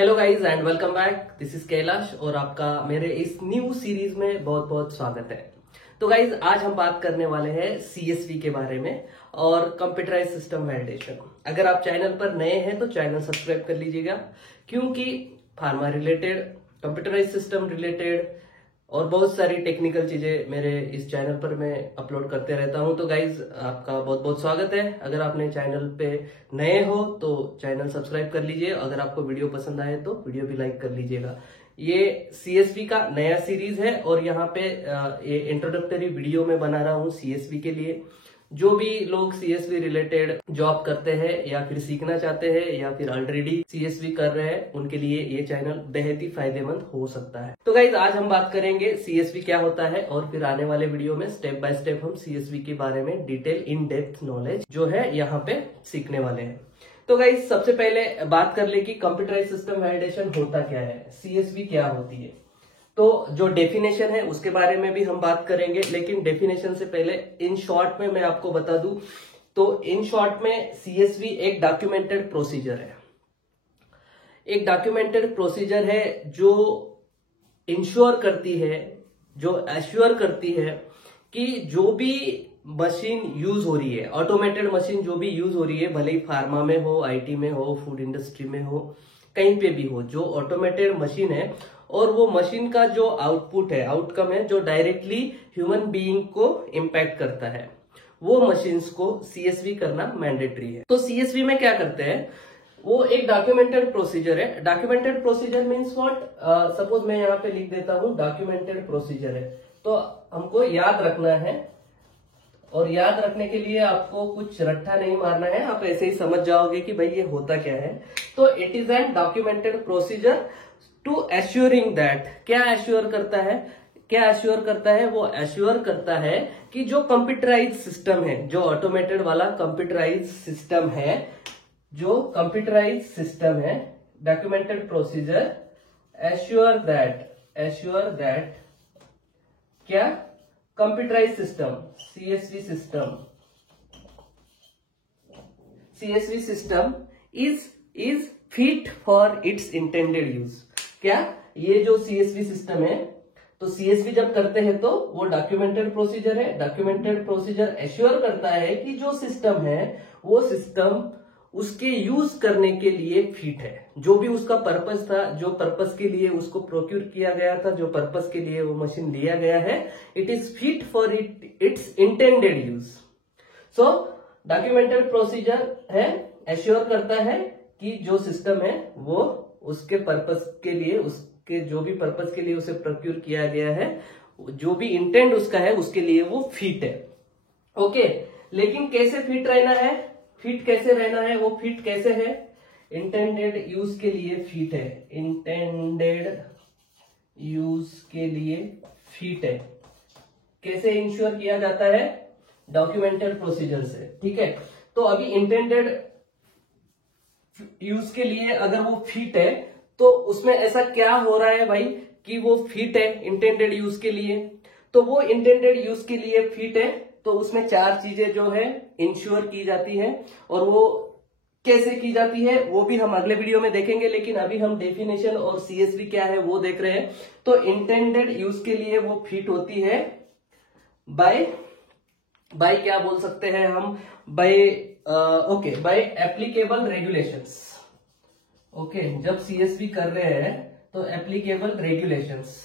Hello guys and welcome back. This is Kailash और आपका मेरे इस न्यू सीरीज में बहुत बहुत स्वागत है। तो गाइज आज हम बात करने वाले हैं सीएसवी के बारे में और कंप्यूटराइज सिस्टम वैलिडेशन। अगर आप चैनल पर नए हैं तो चैनल सब्सक्राइब कर लीजिएगा, क्योंकि pharma related, computerise system related और बहुत सारी टेक्निकल चीजें मेरे इस चैनल पर मैं अपलोड करते रहता हूं। तो गाइज आपका बहुत बहुत स्वागत है। अगर आपने चैनल पे नए हो तो चैनल सब्सक्राइब कर लीजिए। अगर आपको वीडियो पसंद आए तो वीडियो भी लाइक कर लीजिएगा। ये सीएसवी का नया सीरीज है और यहाँ पे ये इंट्रोडक्टरी वीडियो में बना रहा हूँ सीएसवी के लिए। जो भी लोग सीएसवी रिलेटेड जॉब करते हैं या फिर सीखना चाहते हैं या फिर ऑलरेडी सीएसवी कर रहे हैं, उनके लिए ये चैनल बेहद ही फायदेमंद हो सकता है। तो गाइज आज हम बात करेंगे सीएसवी क्या होता है और फिर आने वाले वीडियो में स्टेप बाय स्टेप हम सीएसवी के बारे में डिटेल इन डेप्थ नॉलेज जो है यहाँ पे सीखने वाले हैं। तो गाइज सबसे पहले बात कर ले कि कंप्यूटराइज सिस्टम वैलिडेशन होता क्या है, सीएसवी क्या होती है। तो जो डेफिनेशन है उसके बारे में भी हम बात करेंगे, लेकिन डेफिनेशन से पहले इन शॉर्ट में मैं आपको बता दूं तो इन शॉर्ट में सीएसवी एक डॉक्यूमेंटेड प्रोसीजर है। एक डॉक्यूमेंटेड प्रोसीजर है जो इंश्योर करती है, जो एश्योर करती है कि जो भी मशीन यूज हो रही है, ऑटोमेटेड मशीन जो भी यूज हो रही है, भले ही फार्मा में हो, आईटी में हो, फूड इंडस्ट्री में हो, कहीं पे भी हो, जो ऑटोमेटेड मशीन है और वो मशीन का जो आउटपुट है, आउटकम है, जो डायरेक्टली ह्यूमन बीइंग को इम्पैक्ट करता है, वो मशीन्स को सीएसवी करना मैंडेटरी है। तो सीएसवी में क्या करते हैं, वो एक डॉक्यूमेंटेड प्रोसीजर है। Documented procedure means what, suppose मैं यहाँ पे लिख देता हूँ डॉक्यूमेंटेड प्रोसीजर है, तो हमको याद रखना है और याद रखने के लिए आपको कुछ रट्टा नहीं मारना है, आप ऐसे ही समझ जाओगे कि भाई ये होता क्या है। तो it is an documented procedure to assuring that. क्या एश्योर करता है, क्या एश्योर करता है, वो एश्योर करता है कि जो कंप्यूटराइज सिस्टम है, जो ऑटोमेटेड वाला कंप्यूटराइज सिस्टम है, जो कंप्यूटराइज सिस्टम है, डॉक्यूमेंटेड प्रोसीजर एश्योर दैट क्या, computerise system, CSV system is fit for its intended use. क्या, ये जो सीएसवी सिस्टम है, तो सीएसवी जब करते हैं तो वो डॉक्यूमेंटेड प्रोसीजर है। डॉक्यूमेंटेड प्रोसीजर एश्योर करता है कि जो सिस्टम है वो सिस्टम उसके यूज करने के लिए फिट है। जो भी उसका पर्पस था, जो पर्पस के लिए उसको प्रोक्यूर किया गया था, जो पर्पस के लिए वो मशीन लिया गया है, it is fit for its intended use. So documented procedure है, एश्योर करता है कि जो सिस्टम है वो उसके पर्पस के लिए, उसके जो भी पर्पस के लिए उसे प्रोक्यूर किया गया है, जो भी इंटेंट उसका है, उसके लिए वो फिट है। ओके, लेकिन कैसे फिट रहना है, फिट कैसे रहना है, वो फिट कैसे है, इंटेंडेड यूज के लिए फिट है, इंटेंडेड यूज के लिए फिट है। कैसे इंश्योर किया जाता है, डॉक्यूमेंटेड प्रोसीजर से। ठीक है, तो अभी इंटेंडेड यूज के लिए अगर वो फिट है तो उसमें ऐसा क्या हो रहा है भाई कि वो फिट है इंटेंडेड यूज के लिए। तो वो इंटेंडेड यूज के लिए फिट है तो उसमें चार चीजें जो है इंश्योर की जाती है, और वो कैसे की जाती है वो भी हम अगले वीडियो में देखेंगे, लेकिन अभी हम डेफिनेशन और सीएसवी क्या है वो देख रहे हैं। तो इंटेंडेड यूज के लिए वो फिट होती है बाय क्या बोल सकते हैं हम, बाय एप्लीकेबल रेगुलेशंस। ओके, जब सीएसवी कर रहे हैं तो एप्लीकेबल रेगुलेशंस।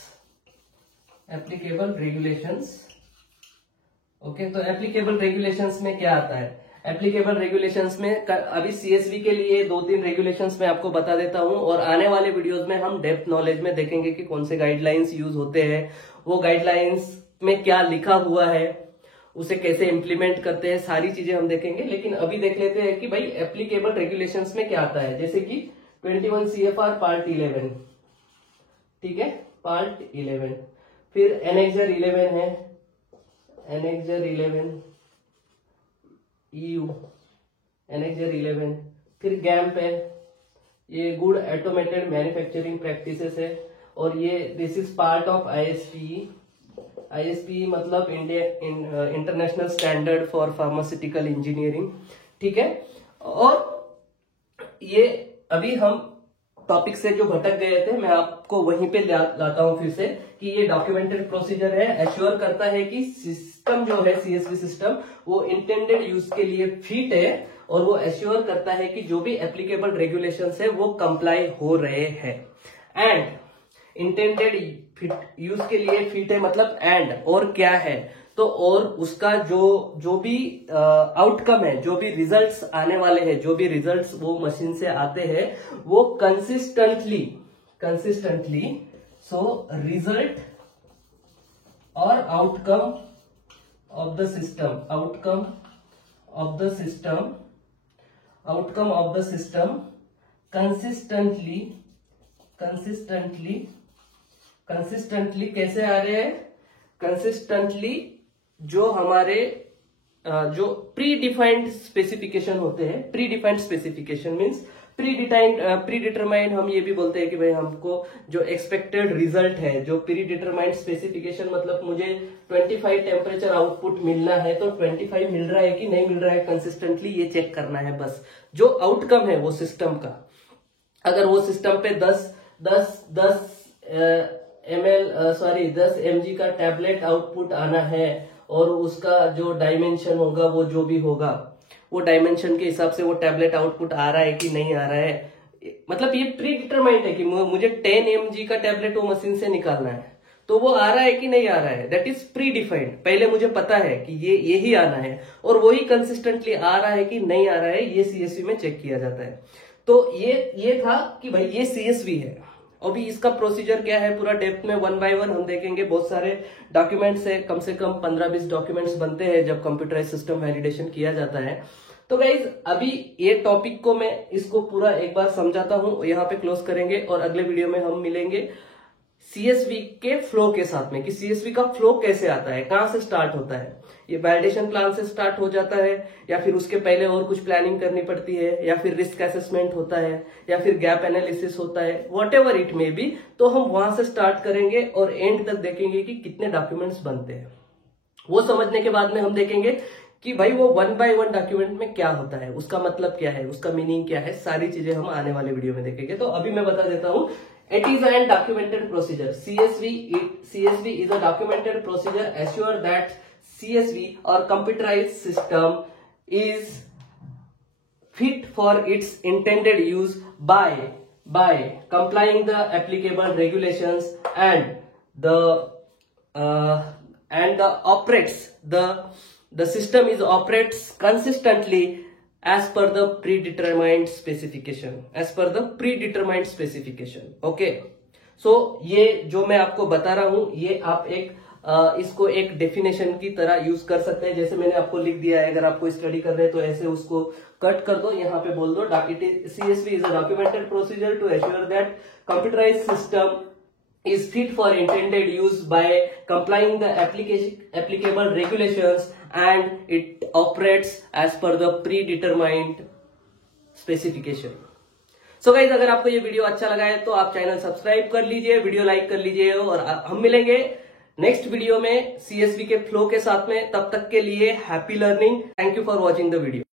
ओके, तो एप्लीकेबल रेगुलेशंस में क्या आता है, एप्लीकेबल रेगुलेशंस में अभी सीएसवी के लिए 2-3 रेगुलेशंस मैं आपको बता देता हूं, और आने वाले वीडियोस में हम डेप्थ नॉलेज में देखेंगे कि कौन से गाइडलाइंस यूज होते हैं, वो गाइडलाइंस में क्या लिखा हुआ है, उसे कैसे इंप्लीमेंट करते हैं, सारी चीजें हम देखेंगे। लेकिन अभी देख लेते हैं कि भाई एप्लीकेबल रेगुलेशंस में क्या आता है, जैसे कि 21 CFR पार्ट 11, ठीक है, पार्ट 11, फिर एनेक्सर 11 है, एनेक्सर 11 EU, एनेक्सर 11, फिर गैम्प है, ये गुड ऑटोमेटेड मैन्युफैक्चरिंग प्रैक्टिसेस है, और ये this is part of ISPE मतलब international standard for pharmaceutical engineering. ठीक है, और ये अभी हम टॉपिक से जो भटक गए थे मैं आपको वहीं पे लाता हूं फिर से कि ये डॉक्यूमेंटेड प्रोसीजर है, एश्योर करता है कि सिस्टम जो है सीएसवी सिस्टम वो इंटेंडेड यूज के लिए फिट है, और वो एश्योर करता है कि जो भी एप्लीकेबल रेगुलेशंस है वो कंप्लाई हो रहे हैं। एंड इंटेंडेड यूज के लिए फिट है मतलब एंड और क्या है, तो और उसका जो भी आउटकम है, जो भी रिजल्ट्स आने वाले हैं, जो भी रिजल्ट्स वो मशीन से आते हैं वो कंसिस्टेंटली सो रिजल्ट और outcome of the system consistently कैसे आ रहे हैं, कंसिस्टेंटली जो हमारे जो प्री डिफाइंड स्पेसिफिकेशन होते हैं, pre defined specification means pre determined, हम ये भी बोलते हैं कि भाई हमको जो एक्सपेक्टेड रिजल्ट है, जो प्री डिटरमाइंड स्पेसिफिकेशन मतलब मुझे 25 टेम्परेचर आउटपुट मिलना है तो 25 मिल रहा है कि नहीं मिल रहा है, कंसिस्टेंटली ये चेक करना है बस। जो आउटकम है वो सिस्टम का, अगर वो सिस्टम पे 10 mg का टैबलेट आउटपुट आना है और उसका जो डायमेंशन होगा वो जो भी होगा वो डायमेंशन के हिसाब से वो टैबलेट आउटपुट आ रहा है कि नहीं आ रहा है, मतलब ये प्री डिटरमाइंड है कि मुझे 10 mg का टैबलेट वो मशीन से निकालना है, तो वो आ रहा है कि नहीं आ रहा है, दैट इज प्री डिफाइंड। पहले मुझे पता है कि ये ही आना है और वही कंसिस्टेंटली आ रहा है कि नहीं आ रहा है, ये सीएसवी में चेक किया जाता है। तो ये था कि भाई ये सीएसवी है। अभी इसका प्रोसीजर क्या है पूरा डेप्थ में 1 बाय 1 हम देखेंगे। बहुत सारे डॉक्यूमेंट्स है, कम से कम 15-20 डॉक्यूमेंट्स बनते हैं जब कंप्यूटराइज सिस्टम वैलिडेशन किया जाता है। तो गाइज अभी ये टॉपिक को मैं इसको पूरा एक बार समझाता हूं, यहाँ पे क्लोज करेंगे और अगले वीडियो में हम मिलेंगे सीएसवी के फ्लो के साथ में कि सीएसवी का फ्लो कैसे आता है, कहां से स्टार्ट होता है। ये वैलिडेशन प्लान से स्टार्ट हो जाता है या फिर उसके पहले और कुछ प्लानिंग करनी पड़ती है, या फिर रिस्क असेसमेंट होता है, या फिर गैप एनालिसिस होता है, व्हाटएवर इट मे बी। तो हम वहां से स्टार्ट करेंगे और एंड तक देखेंगे कि कितने डॉक्यूमेंट्स बनते हैं। वो समझने के बाद में हम देखेंगे कि भाई वो 1 बाय 1 डॉक्यूमेंट में क्या होता है, उसका मतलब क्या है, उसका मीनिंग क्या है, सारी चीजें हम आने वाले वीडियो में देखेंगे। तो अभी मैं बता देता हूं, it is a documented procedure. CSV is a documented procedure assure that CSV or computerized system is fit for its intended use by complying the applicable regulations and the system is operates consistently as per the predetermined specification. Okay, so ये जो मैं आपको बता रहा हूं ये आप इसको एक डेफिनेशन की तरह यूज कर सकते हैं। जैसे मैंने आपको लिख दिया है, अगर आपको स्टडी कर रहे हैं तो ऐसे उसको कट कर दो, यहाँ पे बोल दो CSV is a documented procedure to assure that computerized system is fit for intended use by complying the applicable regulations and it operates as per the predetermined specification. So guys, अगर आपको ये video अच्छा लगा है तो आप channel subscribe कर लीजिए, वीडियो लाइक कर लीजिए और हम मिलेंगे नेक्स्ट वीडियो में सीएसवी के फ्लो के साथ में। तब तक के लिए happy learning. Thank you for watching the video.